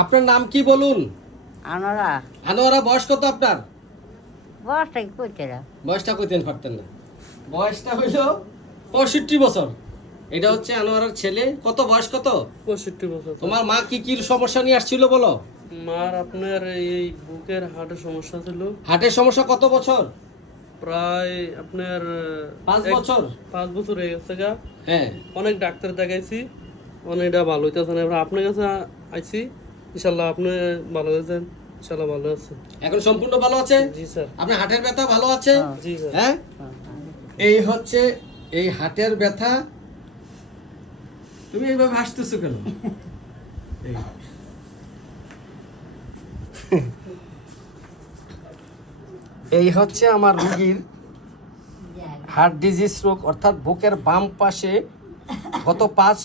আপনার নাম কি বলুন? আনোয়ারা। আনোয়ারা, বয়স কত আপনার? বয়সটা কি করছে না? বয়সটা কইতেন পারতেন না। বয়সটা হইল 65 বছর। এটা হচ্ছে আনোয়ারার ছেলে। কত বয়স কত? 65 বছর। তোমার মা কি কি সমস্যা নিয়ে আসছিল বলো? মার আপনার এই বুকের হার্টের সমস্যা ছিল। হার্টের সমস্যা কত বছর? প্রায় আপনার 5 বছর। 5 বছর হয়ে গেছে গা। হ্যাঁ, অনেক ডাক্তার দেখাইছি, অনেকটা ভালো হইতেছে না। এবার আপনার কাছে আইছি, ইনশাল্লাহ আপনি ভালো হয়েছেন, ইনশাল্লাহ ভালো আছে। এখন সম্পূর্ণ ভালো আছে? জি স্যার। আপনার হার্টের ব্যথা ভালো আছে? জি স্যার। হ্যাঁ, এই হচ্ছে এই হার্টের ব্যথা। তুমি এইভাবে হাসতেছো কেন? এই। এই হচ্ছে আমার রোগীর হার্ট ডিজিজ রোগ, অর্থাৎ বুকের বাম পাশে গত 5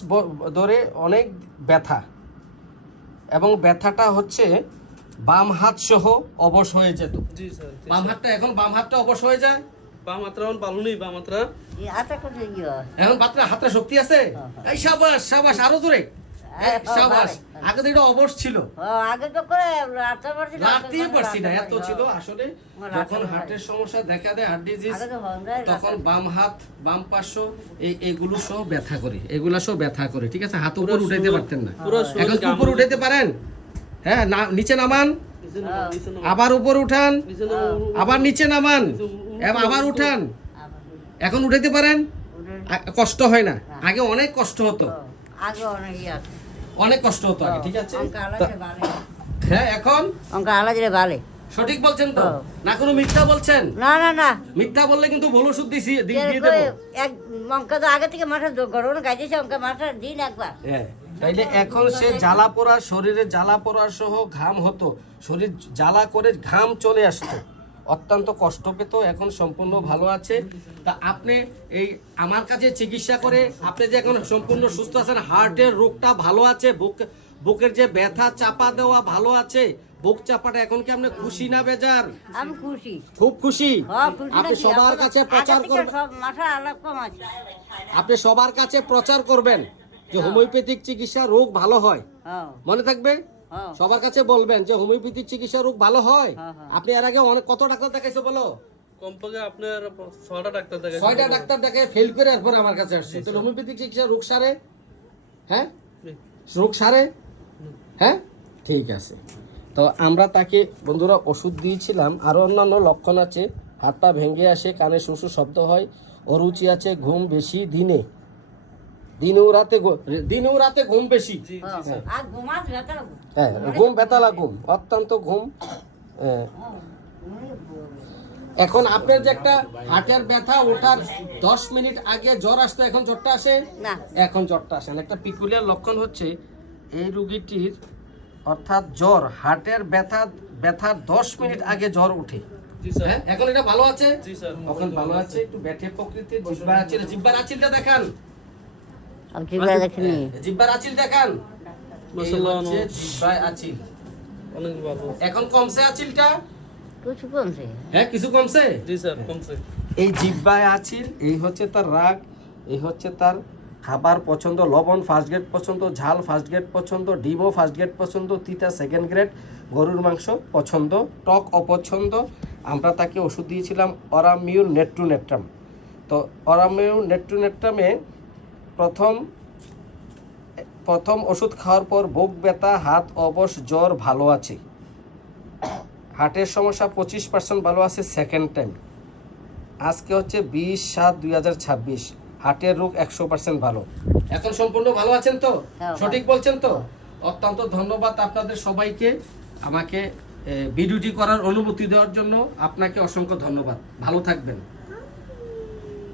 ধরে অনেক ব্যথা, এবং ব্যথাটা হচ্ছে বাম হাত সহ অবশ হয়ে যেত। জি স্যার। বাম হাতটা অবশ হয়ে যায়। বাম হাতটা এখন ভালো নেই, বাম হাতটা। আচ্ছা করতে গিয়ে এখন হাতটা শক্তি আছে। এই সাবাস সাবাস, আরো জোরে। সাবাস। আগে তো এটা অবশ ছিল, আগে তো করে রাতে পারছি লাফতেই পারছি না, এত ছিল। আসলে যখন হার্টের সমস্যা দেখা দেয়, হার্ট ডিজিজ, তখন বাম হাত, বাম পাশ এগুলো সহ ব্যথা করে, এগুলা সহ ব্যথা করে। ঠিক আছে, হাত উপর উঠাইতে পারতেন না, এখন কি উপর উঠাইতে পারেন? হ্যাঁ, নিচে নামান, আবার উপর উঠান, আবার নিচে নামান, আবার উঠান। এখন উঠাইতে পারেন? কষ্ট হয় না? আগে অনেক কষ্ট হতো, আগে অনেক কষ্ট হতো আগে। ঠিক আছে, অঙ্ক আলাদা ভালো। হ্যাঁ, এখন অঙ্ক আলাদা ভালো। সঠিক বলছেন তো? না কোনো মিথ্যা বলছেন? না না না, মিথ্যা বললে কিন্তু ভুল ওষুধ দিয়ে দেবো। এক অঙ্ক তো আগে থেকে মাথা গরম গাইছে, অঙ্ক মাথা দিন একবার। হ্যাঁ, তাইলে এখন সে জ্বালা পোড়া, শরীরে জ্বালা পোড়া সহ ঘাম হতো, শরীর জ্বালা করে ঘাম চলে আসতো, অত্যন্ত কষ্ট পেত। এখন সম্পূর্ণ ভালো আছে। তা আপনি এই আমার কাছে চিকিৎসা করে আপনি যে এখন সম্পূর্ণ সুস্থ আছেন, হার্টের রোগটা ভালো আছে, বুকের যে ব্যথা চাপা দেওয়া ভালো আছে, বুক চাপাটা, এখন কি আপনি খুশি না বেজার? আমি খুশি, খুব খুশি। খুশি। আপনি সবার কাছে প্রচার করবেন, সব মাথা আলাদা কম আছে। আপনি সবার কাছে প্রচার করবেন যে হোমিওপ্যাথিক চিকিৎসা রোগ ভালো হয়। মনে থাকবে, সবার কাছে বলবেন যে হোমিওপ্যাথিক চিকিৎসা রোগ ভালো হয়। আপনি এর আগে অনেক কত ডাক্তার দেখাইছো বলো? কমপক্ষে আপনার 6টা ডাক্তার দেখাইছি। 6টা ডাক্তার দেখে ফেল করে এরপর আমার কাছে আসছে। তো হোমিওপ্যাথিক চিকিৎসা রোগ সারে? হ্যাঁ, রোগ সারে। হ্যাঁ, ঠিক আছে। তো আমরা তাকে বন্ধুরা ওষুধ দিয়েছিলাম। আরও অন্যান্য লক্ষণ আছে, হাত পা ভেঙে আসে, কানে শুশু শব্দ হয়, অরুচি আছে, ঘুম বেশি, দিনেও রাতে ঘুম বেশি। হ্যাঁ, ঘুম বেতালা ঘুম, অত্যন্ত ঘুম। এখন আপনার যে একটা হার্টের ব্যথা, ওঠার 10 মিনিট আগে জ্বর আসতো, এখন জ্বরটা আসে না, এখন জ্বরটা আসে না। একটা পিকুলিয়ার লক্ষণ হচ্ছে এই রোগীটির, অর্থাৎ জ্বর, হার্টের ব্যথার 10 মিনিট আগে জ্বর উঠে। জি স্যার। হ্যাঁ, এখন এটা ভালো আছে? জি স্যার। এখন ভালো আছে। একটু ব্যাঠে প্রকৃতির জিহ্বার আঁচিলটা দেখান। আমি জিব্বা দেখিনি। জিহ্বার আঁচিল দেখান। মাশাআল্লাহ, জিহ্বার আঁচিল অনেক ভালো। এখন কমছে আঁচিলটা? কিছু কমছে। হ্যাঁ, কিছু কমছে। জি স্যার, কমছে। এই জিহ্বায় আঁচিল, এই হচ্ছে তার রাগ, এই হচ্ছে তার খাবার পছন্দ, লবণ ফার্স্ট গ্রেড পছন্দ, ঝাল ফার্স্ট গ্রেড পছন্দ, ডিমও ফার্স্ট গ্রেড পছন্দ, তিতা সেকেন্ড গ্রেড, গরুর মাংস পছন্দ, টক অপছন্দ। আমরা তাকে ওষুধ দিয়েছিলাম অরামিউল নেট্রুনেট্রাম। তো অরামিউল নেট্রুনেট্রামে প্রথম ওষুধ খাওয়ার পর বুক ব্যথা, হাত অবশ, জ্বর ভালো আছে। হার্টের সমস্যা 25% ভালো আছে সেকেন্ড টাইম। আজকে হচ্ছে 20/7/2026। হার্টের রোগ 100% ভালো। এখন সম্পূর্ণ ভালো আছেন তো? সঠিক বলছেন তো? অত্যন্ত ধন্যবাদ আপনাদের সবাইকে, আমাকে ভিডিওটি করার অনুমতি দেওয়ার জন্য আপনাকে অসংখ্য ধন্যবাদ। ভালো থাকবেন।